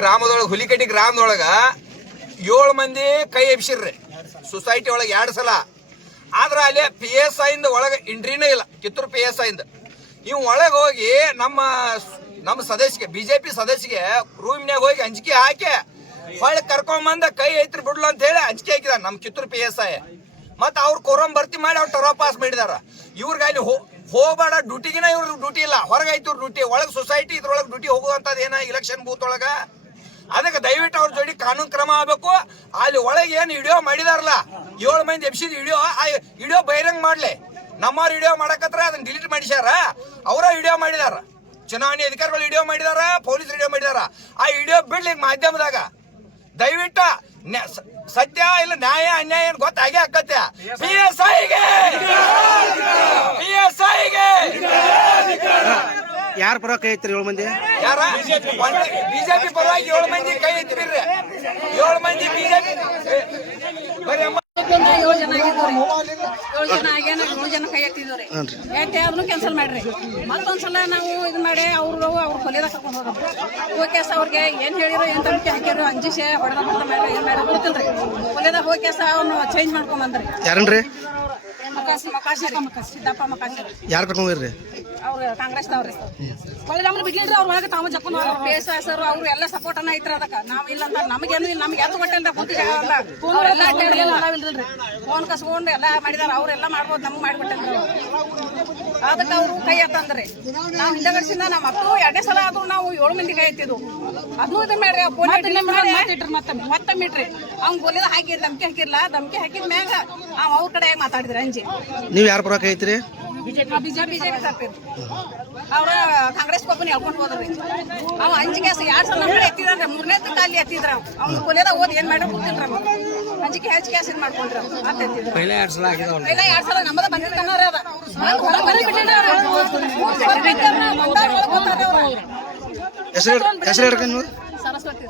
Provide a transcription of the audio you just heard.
ಗ್ರಾಮದೊಳಗೆ ಹುಲಿಕಟ್ಟಿ ಗ್ರಾಮದೊಳಗ 7 ಮಂದಿ ಕೈ ಎಬ್ಸಿರ್ರಿ ಸೊಸೈಟಿ ಒಳಗೆ 2 ಸಲ. ಆದ್ರೆ ಅಲ್ಲಿ PSI ಇಂದ ಒಳಗೆ ಎಂಟ್ರಿನೇ ಇಲ್ಲ. ಕಿತ್ತೂರು PSI ಇಂದ ಇವ್ ಒಳಗೆ ಹೋಗಿ ನಮ್ಮ ಸದಸ್ಯಗೆ BJP ಸದಸ್ಯಗೆ ರೂಮ್ನಾಗ ಹೋಗಿ ಅಂಜಿಕೆ ಹಾಕಿ ಹೊಳ್ಳಿ ಕರ್ಕೊಂಬಂದ ಕೈ ಐತ್ರಿ ಬಿಡ್ಲು ಅಂತ ಹೇಳಿ ಅಂಜಿಕೆ ಹಾಕಿದ ನಮ್ಮ ಕಿತ್ತೂರು PSI. ಮತ್ತ ಅವ್ರು ಕೊರಂ ಭರ್ತಿ ಮಾಡಿ ಅವ್ರು ಟರೋ ಪಾಸ್ ಮಾಡಿದಾರ. ಇವ್ರಿಗೆ ಅಲ್ಲಿ ಹೋಗಬೇಡ ಡ್ಯೂಟಿಗಿನ ಇವ್ರ ಡ್ಯೂಟಿ ಇಲ್ಲ, ಹೊರಗೆ ಐತಿ ಇವ್ರ ಡ್ಯೂಟಿ. ಒಳಗೆ ಸೊಸೈಟಿ ಇದ್ರೊಳಗೆ ಡ್ಯೂಟಿ ಹೋಗುವಂತದ್ದು ಏನ ಇಲೆಕ್ಷನ್ ಬೂತ್ ಒಳಗ. ಅದಕ್ಕೆ ದಯವಿಟ್ಟು ಅವ್ರ ಜೋಡಿ ಕಾನೂನು ಕ್ರಮ ಆಗ್ಬೇಕು. ಅಲ್ಲಿ ಒಳಗೆ ಏನು ವಿಡಿಯೋ ಮಾಡಿದಾರಲ್ಲ 7 ಮಂದಿ ಎಬ್ಸಿದ ವಿಡಿಯೋ ಬಹಿರಂಗ ಮಾಡ್ಲಿ. ನಮ್ಮವ್ರು ವಿಡಿಯೋ ಮಾಡಕತ್ರ ಅದನ್ನ ಡಿಲೀಟ್ ಮಾಡಿಸ್ಯಾರ, ಅವರ ವಿಡಿಯೋ ಮಾಡಿದಾರ. ಚುನಾವಣೆ ಅಧಿಕಾರಿಗಳು ವಿಡಿಯೋ ಮಾಡಿದಾರ, ಪೊಲೀಸ್ ವಿಡಿಯೋ ಮಾಡಿದಾರ. ಆ ವಿಡಿಯೋ ಬಿಡ್ಲಿ ಮಾಧ್ಯಮದಾಗ. ದಯವಿಟ್ಟು ಸತ್ಯ ಇಲ್ಲ ನ್ಯಾಯ ಅನ್ಯಾಯ ಏನು ಗೊತ್ತಾಗೇ ಆಕತ್ತೆ. PSIಗೆ ಯಾರ ಪರ ಕೈ ಐತ್ರಿ 7 ಮಂದಿ? ಯಾರ BJP ಪರವಾಗಿ 7 ಮಂದಿ ಕೈ ಐತ್ರಿ. 7 ಮಂದಿ BJP ಬರೀ 7 ಜನ ಕೈ ಎತ್ತಿದ್ರಿ. ಅದನ್ನು ಕ್ಯಾನ್ಸಲ್ ಮಾಡ್ರಿ. ಮತ್ತೊಂದ್ಸಲ ನಾವು ಇದು ಮಾಡಿ ಅವ್ರು ಕೊಲೆದಾಗ ಕರ್ಕೊಂಡು ಹೋದ್ರು. ಹೋಗ್ಯಾಸ ಅವ್ರಿಗೆ ಏನ್ ಹೇಳಿರೋ ಏನ್ ತನಕ ಹಾಕ್ಯಾರೋ ಅಂಜಿಸೆ ಹೊಡೆದ ಏನ್ ಮಾಡಿ ಗೊತ್ತಿಲ್ರಿ. ಕೊಲೆದಾಗ ಹೋಗ್ಯಾಸ ಅವ್ನು ಚೇಂಜ್ ಮಾಡ್ಕೊಂಡ್ ಬಂದ್ರಿ. ಯಾರನ್ರಿ? ಸಿದ್ದಪ್ಪ ಮಕಾಶಿ. ಯಾರು ಕರ್ಕೊಂಡ್ರಿ? ಅವ್ರು ಕಾಂಗ್ರೆಸ್ದವ್ರಿ. ಹೊಳೆ ನಮ್ಗೆ ಬಿಡ್ಲಿಲ್ರಿ. ಅವ್ರ ಒಳಗೆ ತಾವು ಜಕ್ಕೊಂಡು PSI ಸರ್ ಅವ್ರು ಎಲ್ಲ ಸಪೋರ್ಟ್ ಅನ್ನ ಐತ್ರ. ಅದಕ್ಕೆ ನಾವ್ ಇಲ್ಲ ಅಂತ ನಮಗೇನು ಇಲ್ಲ. ನಮ್ಗೆ ಎತ್ತು ಕೊಟ್ಟಿಲ್ಲ ಕುಂತಿ ಎಲ್ಲ ಅಡ್ಡಾಡಿಲ್ರಿ. ಫೋನ್ ಕಸ್ಕೊಂಡು ಎಲ್ಲ ಮಾಡಿದಾರ. ಅವ್ರೆಲ್ಲ ಮಾಡ್ಬೋದು, ನಮ್ಗೆ ಮಾಡಿಬಿಟ್ಟಿಲ್ರಿ. ಅದಕ್ಕೆ ಅವ್ರು ಕೈ ಎತ್ತಂದ್ರಿ. ನಾವು ಹಿಂದಗಡಿಸಿಂದ ನಮ್ಮ ಮಕ್ಕಳು 2ನೇ ಸಲ ಆದ್ರೂ ನಾವು 7 ಮಂದಿ ಕೈ ಎತ್ತಿದ್ವು. ಅದನ್ನೂ ಇದನ್ನ ಮಾಡ್ರಿ. ಮತ್ತೊಮ್ಮಿಟ್ರಿ ಅವ್ನ್ ಗೋಲಿದ ಹಾಕಿ ಧಮ್ಕಿ ಹಾಕಿರ್ಲ. ಧಮ್ಕಿ ಹಾಕಿದ ಮ್ಯಾಗ ಅವ್ರ ಕಡೆ ಮಾತಾಡಿದ್ರಿ ಅಂಜಿ. ನೀವ್ ಯಾರ ಪರ ಕೈ ಐತ್ರಿ? ಬಿಜೆಪಿ ತಪ್ಪಿರಿ. ಅವ್ರ ಕಾಂಗ್ರೆಸ್ ಒಬ್ಬನ ಹೇಳ್ಕೊಂಡು ಹೋದ್ರಿ. ಅವ್ ಅಂಜಿಕೆ 2 ಸಲ ನಮ್ಮ ಕಡೆ ಎತ್ತಿದ್ರಿ. 3ನೇ ಕಾಲಿ ಎತ್ತಿದ್ರ. ಅವ್ನ ಕೊಲೆದಾಗ ಓದ್ ಏನ್ ಮಾಡ್ರಿ ಗೊತ್ತಿಲ್ರ. ಅಂಜಿಕೆ ಹೆಚ್ಚಿಗೆ ಹಸಿದ್ ಮಾಡ್ಕೊಂಡ್ರ. ಮತ್ತೆ ಎತ್ತಿದ್ರು. ಪೈಲ 2 ಸಲ ಆಗಿದಾವ. ಪೈಲ 2 ಸಲ ನಮ್ಮದ ಬಂದಿರ್ತಾನ ಅದ ಹೊರಗೆ ಬಂದ್ಬಿಟ್ಟಿಲ್ಲ. ಹೆಸರು ಹೇಳ್ಕೊಂಡು ಸರಸ್ವತಿ.